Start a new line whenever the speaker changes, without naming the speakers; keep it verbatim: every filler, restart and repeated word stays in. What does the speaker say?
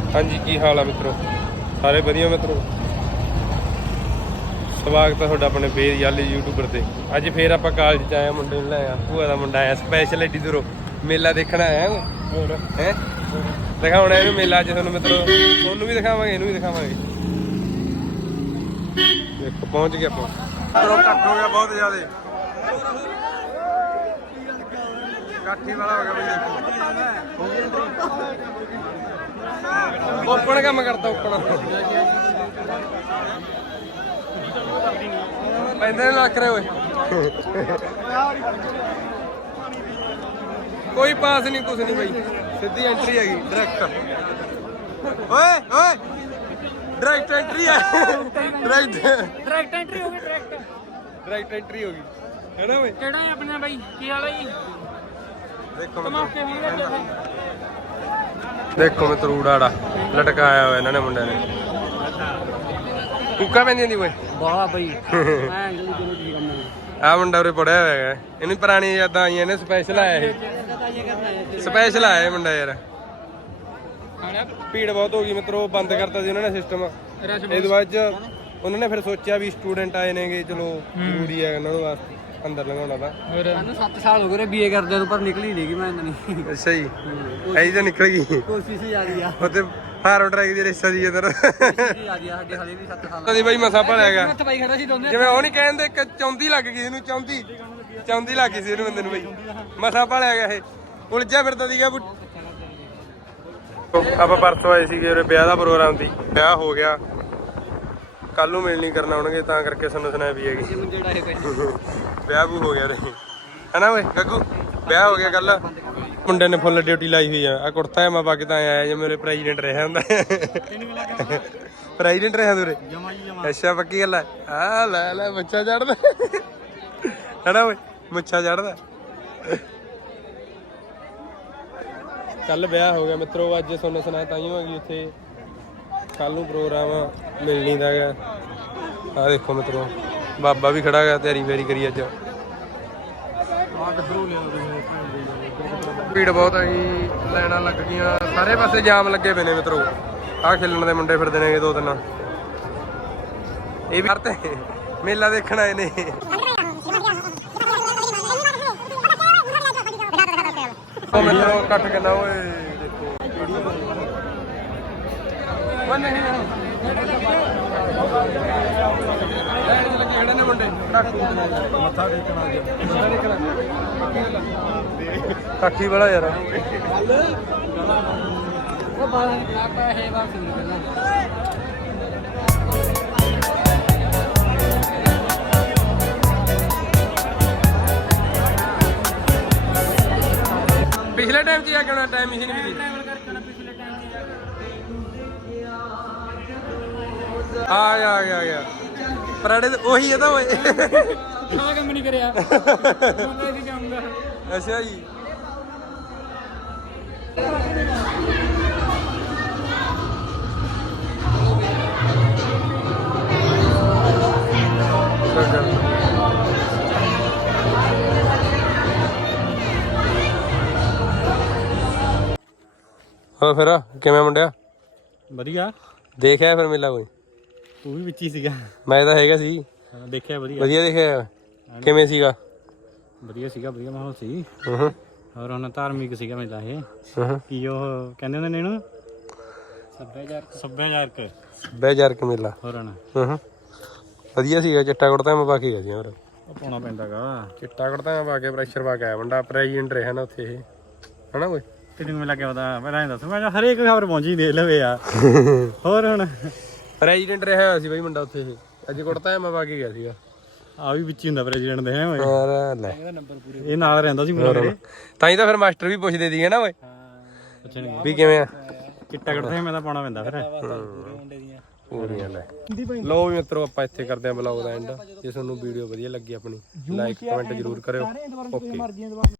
हाँ जी की हाल है मित्रों सारे वधिया मित्रों स्वागत है तुहाडा अपने बेज याली यूट्यूबर से अज फिर आप कॉलेज च आए मुंडे नूं लाया भूआ का मुंडा आया स्पैशल एडी दूरों मेला देखना आया है दिखाना इहनूं मेला अज तुहानूं मित्रों तुहानूं भी दिखावांगे इहनूं भी दिखावांगे देखो पहुंच गए आप इकट्ठ हो गया बहुत ज्यादा काठी वाला हो गया भाई देखो ओपन काम करता ओपन पैंदे लग रहे होए कोई पास नहीं कुछ नहीं भाई सीधी एंट्री हैगी डायरेक्ट ओए ओए डायरेक्ट एंट्री है डायरेक्ट
डायरेक्ट एंट्री होगी डायरेक्ट
डायरेक्ट एंट्री होगी है ना भाई
ਕਿਹੜਾ ਹੈ ਆਪਣਾ ਬਾਈ ਕੀ ਹਾਲ ਹੈ ਜੀ
देखो
ਧਮਾਕੇ ਹੋਣਗੇ
देखो मैं तरूड़ाड़ा लटकाया हुआ इन्होंने मुंडे ने कुक्का पैंदी दी कोई
ਵਾਹ ਬਾਈ ਮੈਂ ਅੰਗਲੀ ਕਿਹਨੂੰ ਤੁਸੀਂ ਕੰਮ
आ मुंडा उरे पढ़िया हुआ है इन्हें पुरानी यादां आईयां ने स्पेशल आया है स्पेशल आया है मुंडा यार भीड़ बहुत हो गई मित्रों बंद करता सी उन्होंने सिस्टम इस बाद उन्होंने फिर सोचा भी स्टूडेंट आए ने चलो जरूरी है उन्होंने वास्ते अंदर लगाना था
ਸਾਨੂੰ ਸੱਤ ਸਾਲ ਹੋ ਗਏ ਬੀਏ ਕਰਦੇ ਨੂੰ ਪਰ ਨਿਕਲੀ ਨਹੀਂ ਗਈ ਮੈਂ ਨਹੀਂ
अच्छा जी ऐसी तो निकल गई
ਕੋਸ਼ਿਸ਼ ਹੀ ਆ ਰਹੀ ਆ
ਉੱਥੇ ਫਾਰਮ ਟਰੈਕ ਦੀ ਰੇਸਾਂ ਦੀ ਅੰਦਰ
ਕੋਸ਼ਿਸ਼ ਹੀ ਆ ਰਹੀ ਆ ਸਾਡੇ ਹਾਲੇ ਵੀ ਸੱਤ ਸਾਲ
ਕਦੀ ਬਾਈ ਮਸਾ ਭਲਿਆ ਗਿਆ
ਹੱਥ ਬਾਈ ਖੜਾ ਸੀ ਦੋਨੇ
ਜਿਵੇਂ ਉਹ ਨਹੀਂ ਕਹਿੰਦੇ ਇੱਕ ਚੌਂਦੀ ਲੱਗ ਗਈ ਇਹਨੂੰ ਚੌਂਦੀ ਚੌਂਦੀ ਲੱਗ ਗਈ ਸੀ ਇਹਨੂੰ ਬੰਦੇ ਨੂੰ ਬਾਈ ਮਸਾ ਭਲਿਆ ਗਿਆ ਇਹ ਉਲਝਿਆ ਫਿਰਦਾ ਸੀਗਾ ਆਪਾਂ ਪਰਸੋਂ ਆਏ ਸੀਗੇ ਉਰੇ ਵਿਆਹ ਦਾ ਪ੍ਰੋਗਰਾਮ ਸੀ ਵਿਆਹ ਹੋ ਗਿਆ ਕੱਲ ਨੂੰ ਮਿਲਣੀ ਕਰਨ ਆਉਣਗੇ ਤਾਂ ਕਰਕੇ ਸਾਨੂੰ ਸੁਣਾਇਆ ਵੀ ਹੈਗੀ
ਜਿਹੜਾ ਇਹ
ਵਿਆਹ ਵੀ ਹੋ ਗਿਆ ਰੇ ਹੈਨਾ ਓਏ ਗੱਗੂ ਵਿਆਹ ਹੋ ਗਿਆ ਕੱਲ ਮੁੰਡੇ ਨੇ ਫੁੱਲ ਡਿਊਟੀ ਲਾਈ ਹੋਈ ਆ ਆ ਕੁੜਤਾ ਹੈ ਮੈਂ ਪਾ ਕੇ ਤਾਂ ਆਇਆ ਜੇ ਮੇਰੇ ਪ੍ਰੈਜ਼ੀਡੈਂਟ ਰਿਹਾ ਹੁੰਦਾ ਪ੍ਰੈਜ਼ੀਡੈਂਟ ਰਿਹਾ ਤੂੰ ਰੇ ਅੱਛਾ ਪੱਕੀ ਗੱਲ ਆ ਆ ਲੈ ਲੈ ਮੁੱਛਾ ਚੜਦਾ ਹੈਨਾ ਓਏ ਮੁੱਛਾ ਚੜਦਾ ਕੱਲ ਵਿਆਹ ਹੋ ਗਿਆ ਮਿੱਤਰੋ ਅੱਜ ਤੁਹਾਨੂੰ ਸੁਣਾ ਤਾਈਓ ਹੈਗੀ ਉੱਥੇ ਕੱਲ ਨੂੰ ਪ੍ਰੋਗਰਾਮ ਮਿਲਣੀ ਦਾ ਹੈਗਾ ਆ ਦੇਖੋ ਮਿੱਤਰੋ ਬਾਬਾ ਵੀ ਖੜਾ ਹੈਗਾ ਤਿਆਰੀ ਫੇਰੀ ਕਰੀ ਅੱਜ ਭੀੜ ਬਹੁਤ ਹੈਗੀ ਲਾਈਨਾਂ ਲੱਗ ਗਈਆਂ ਸਾਰੇ ਪਾਸੇ ਜਾਮ ਲੱਗੇ ਪਏ ਨੇ ਮਿੱਤਰੋ ਆਹ ਖੇਲਣ ਦੇ ਮੁੰਡੇ ਫਿਰਦੇ ਨੇਗੇ ਦੋ ਤਿੰਨ ਇਹ ਵੀ ਕਰਤੇ ਮੇਲਾ ਦੇਖਣ ਆਏ ਨੇ ਉਹ ਮਿੱਤਰੋ ਕੱਟ ਕੇ ਨਾ ਓਏ ਦੇਖੋ ਉਹ ਨਹੀਂ ਲੱਗੇ ਖੜੇ ਨੇ ਮੁੰਡੇ ਮੱਥਾ ਟੇਕਣਾ ਅੱਜ ਕਾਠੀ ਵਾਲਾ ਯਾਰ
ਉਹ ਬਾਹਰ ਆਪਾਂ ਇਹ ਵਾਪਸ ਨਹੀਂ ਕਰਨਾ
पिछले टाइम च क्या टाइम मशीन भी आ गया आ गया आ गया पराठे तो वही है ना वो
ਹਾਂ ਕੰਮ ਨਹੀਂ ਕਰਿਆ ਮੈਂ ਵੀ ਜਾਊਂਗਾ
अच्छा जी ਹੋ ਫਿਰ ਕਿਵੇਂ ਮੁੰਡਿਆ
ਵਧੀਆ
ਦੇਖਿਆ ਫਿਰ ਮੇਲਾ ਕੋਈ
ਤੂੰ ਵੀ ਵਿੱਚ ਹੀ ਸੀਗਾ
ਮੈਂ ਤਾਂ ਹੈਗਾ ਸੀ
ਦੇਖਿਆ ਵਧੀਆ
ਵਧੀਆ ਦੇਖਿਆ ਕਿਵੇਂ ਸੀਗਾ
ਵਧੀਆ ਸੀਗਾ ਵਧੀਆ ਮਾਹੌਲ ਸੀ
ਹੂੰ
ਔਰ ਉਹਨਾਂ ਧਾਰਮਿਕ ਸੀਗਾ ਮੇਲਾ ਇਹ
ਹੂੰ
ਕੀ ਉਹ ਕਹਿੰਦੇ ਹੁੰਦੇ ਨੇ ਇਹਨੂੰ ਸੱਭਿਆਚਾਰਕ ਸੱਭਿਆਚਾਰਕ
ਬੇਜਾਰਕ ਮੇਲਾ
ਹੋਰ ਨਾ
ਹੂੰ ਵਧੀਆ ਸੀਗਾ ਚਿੱਟਾ ਕੁੜਤਾ ਮੈਂ ਪਾ ਕੇ ਗਿਆ ਸੀ ਹੋਰ
ਉਹ ਪਾਉਣਾ ਪੈਂਦਾਗਾ
ਚਿੱਟਾ ਕੁੜਤਾ ਮੈਂ ਪਾ ਕੇ ਪ੍ਰੈਸ਼ਰ ਪਾ ਕੇ ਆਇਆ ਮੁੰਡਾ ਪ੍ਰੈਜ਼ੀਡੈਂਟ ਰਿਹਾ ਨਾ ਉੱਥੇ ਇਹ ਹਨਾ ਕੋਈ
ਤੈਨੂੰ ਮੇਲਾ ਕਿਉਂ ਦਾ ਪਹਿਲਾਂ ਦੱਸ ਮੈਂ ਹਰੇਕ ਖਬਰ ਪਹੁੰਚੀ ਦੇ ਲਵੇ ਆ ਹੋਰ ਹੁਣ
ਪ੍ਰੈਜ਼ੀਡੈਂਟ ਰਿਹਾ ਹੋਇਆ ਸੀ ਬਈ ਮੁੰਡਾ ਉੱਥੇ ਇਹ ਅੱਜ ਕੁੜਤਾ ਮੈਂ ਪਾ ਕੇ ਗਿਆ ਸੀਗਾ
ਆ ਵੀ ਵਿੱਚ ਹੀ ਹੁੰਦਾ ਪ੍ਰੈਜ਼ੀਡੈਂਟ ਦੇ ਹੈ ਓਏ
ਹੋਰ ਲੈ
ਇਹ ਨਾਲ ਰਹਿੰਦਾ ਸੀ ਮੁੰਡਾ ਮੇਰੇ
ਤਾਂ ਹੀ ਤਾਂ ਫਿਰ ਮਾਸਟਰ ਵੀ ਪੁੱਛਦੇ ਸੀਗੇ ਨਾ ਓਏ
ਪੁੱਛਣਗੇ
ਵੀ ਕਿਵੇਂ ਆ
ਚਿੱਟਾ ਕੱਢਦੇ ਮੈਂ ਤਾਂ ਪਾਉਣਾ ਪੈਂਦਾ ਫਿਰ
ਪੂਰੀਆਂ ਲੈ ਲੋ ਵੀ ਮਿੱਤਰੋ ਆਪਾਂ ਇੱਥੇ ਕਰਦੇ ਆਂ ਬਲੌਗ ਦਾ ਐਂਡ ਜੇ ਤੁਹਾਨੂੰ ਵੀਡੀਓ ਵਧੀਆ ਲੱਗੀ ਆਪਣੀ ਲਾਈਕ ਕਮੈਂਟ ਜ਼ਰੂਰ ਕਰਿਓ ਓਕੇ